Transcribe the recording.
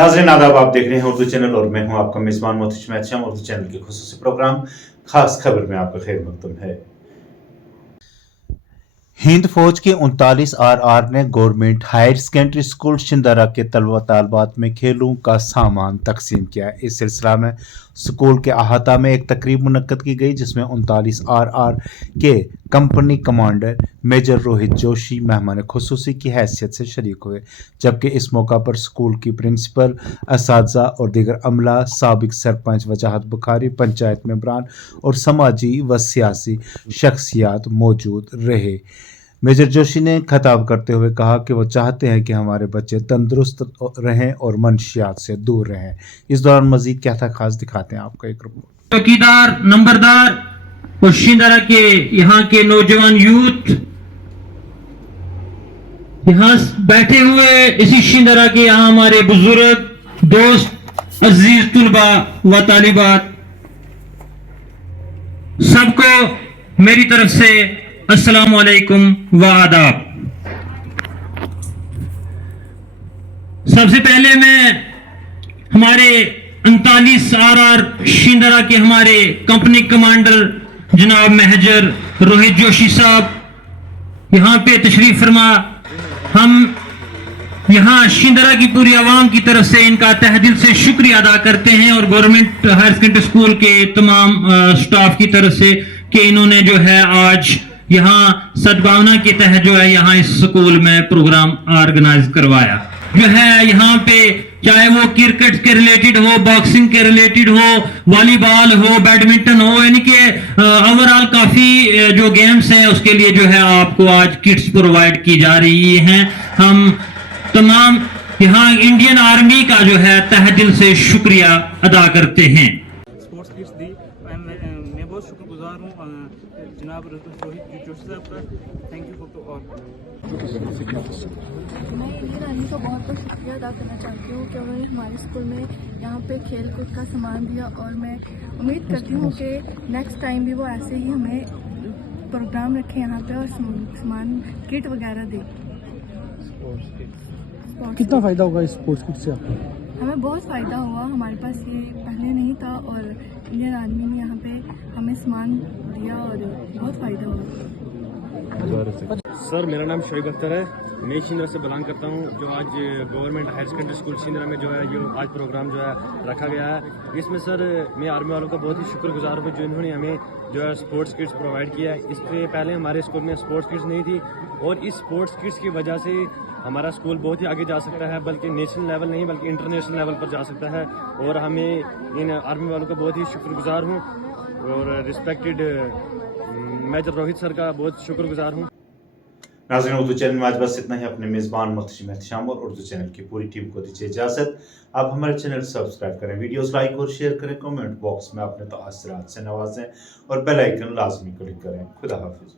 नाज़रीन आदाब, आप देख रहे हैं उर्दू चैनल और मैं हूं आपका मेज़बान मोहतशिम एहतिशाम। उर्दू चैनल के खुसूसी प्रोग्राम खास खबर में आपका खैर मकदम है। हिंद फौज के 39 RR ने गवर्नमेंट हायर सेकेंडरी स्कूल शिंदरा के तलबा तालबात में खेलों का सामान तकसीम किया। इस सिलसिला में स्कूल के अहाता में एक तकरीब मुनक्कद की गई, जिसमें 39 RR के company commander major Rohit Joshi मेहमान खुसूसी की हैसियत से शरीक हुए, जबकि इस मौका पर स्कूल की प्रिंसिपल, असातिज़ा और दीगर अमला, साबिक सरपंच वजाहत बुखारी, पंचायत मेंबरान और समाजी व सियासी शख्सियात मौजूद रहे। मेजर जोशी ने खिताब करते हुए कहा कि वो चाहते हैं कि हमारे बच्चे तंदुरुस्त रहें और मनशियात से दूर रहें। इस दौरान मजीद क्या था खास दिखाते हैं आपको एक रिपोर्ट। चौकीदार, नंबरदार और शिंदरा के यहाँ के नौजवान यूथ यहाँ बैठे हुए, इसी शिंदरा के यहाँ हमारे बुजुर्ग, दोस्त, अजीज तुलबा व तालिबात, सबको मेरी तरफ से अस्सलाम वालेकुम व आदाब। सबसे पहले मैं हमारे 39 RR शिंदरा के हमारे कंपनी कमांडर जनाब मेजर रोहित जोशी साहब यहाँ पे तशरीफ फरमा, हम यहाँ शिंदरा की पूरी आवाम की तरफ से इनका तहे दिल से शुक्रिया अदा करते हैं और गवर्नमेंट हायर सेकेंडरी स्कूल के तमाम स्टाफ की तरफ से कि इन्होंने जो है आज यहाँ सद्भावना के तहत जो है यहाँ इस स्कूल में प्रोग्राम ऑर्गेनाइज करवाया। जो है यहाँ पे चाहे वो क्रिकेट के रिलेटेड हो, बॉक्सिंग के रिलेटेड हो, वॉलीबॉल हो, बैडमिंटन हो, यानी कि ओवरऑल काफी जो गेम्स हैं उसके लिए जो है आपको आज किट्स प्रोवाइड की जा रही हैं। हम तमाम यहाँ इंडियन आर्मी का जो है तहे दिल से शुक्रिया अदा करते हैं। स्पोर्ट्स किट्स दी, मैं बहुत शुक्रगुजार हूँ जनाब रोहित जोशी साहब का। Thank you for all. मैं इंडियन आर्मी का बहुत बहुत शुक्रिया अदा करना चाहती हूँ कि उन्होंने हमारे स्कूल में यहाँ पे खेल कूद का सामान दिया और मैं उम्मीद करती हूँ कि नेक्स्ट टाइम भी वो ऐसे ही हमें प्रोग्राम रखें यहाँ पे और सामान किट वगैरह दें। कितना फ़ायदा होगा इस स्पोर्ट्स किट से आपको? हमें बहुत फ़ायदा हुआ, हमारे पास ये पहले नहीं था और इंडियन आर्मी ने यहाँ पे हमें सामान दिया और बहुत फ़ायदा हुआ। सर, मेरा नाम शोएब अख्तर है, मैं शिंदरा से बिलोंग करता हूँ। जो आज गवर्नमेंट हायर सेकेंडरी स्कूल शिंदरा में जो है ये आज प्रोग्राम जो है रखा गया है, इसमें सर मैं आर्मी वालों का बहुत ही शुक्रगुजार हूँ जो इन्होंने हमें जो है स्पोर्ट्स किट्स प्रोवाइड किया है। इससे पहले हमारे स्कूल में स्पोर्ट्स किट्स नहीं थी और इस स्पोर्ट्स किट्स की वजह से हमारा स्कूल बहुत ही आगे जा सकता है, बल्कि नेशनल लेवल नहीं बल्कि इंटरनेशनल लेवल पर जा सकता है। और हमें इन आर्मी वालों का बहुत ही शुक्रगुजार हूँ और रिस्पेक्टेड मेजर रोहित सर का बहुत शुक्रगुजार हूँ। नाज़रीन, उर्दू चैनल में आज बस इतना ही। अपने मेज़बान मोहतशिम एहतिशाम और उर्दू चैनल की पूरी टीम को दीजिए इजाज़त। आप हमारे चैनल सब्सक्राइब करें, वीडियोस लाइक और शेयर करें, कमेंट बॉक्स में अपने तासुरात से नवाजें और बेल आइकन लाजमी क्लिक करें। खुदा हाफिज़।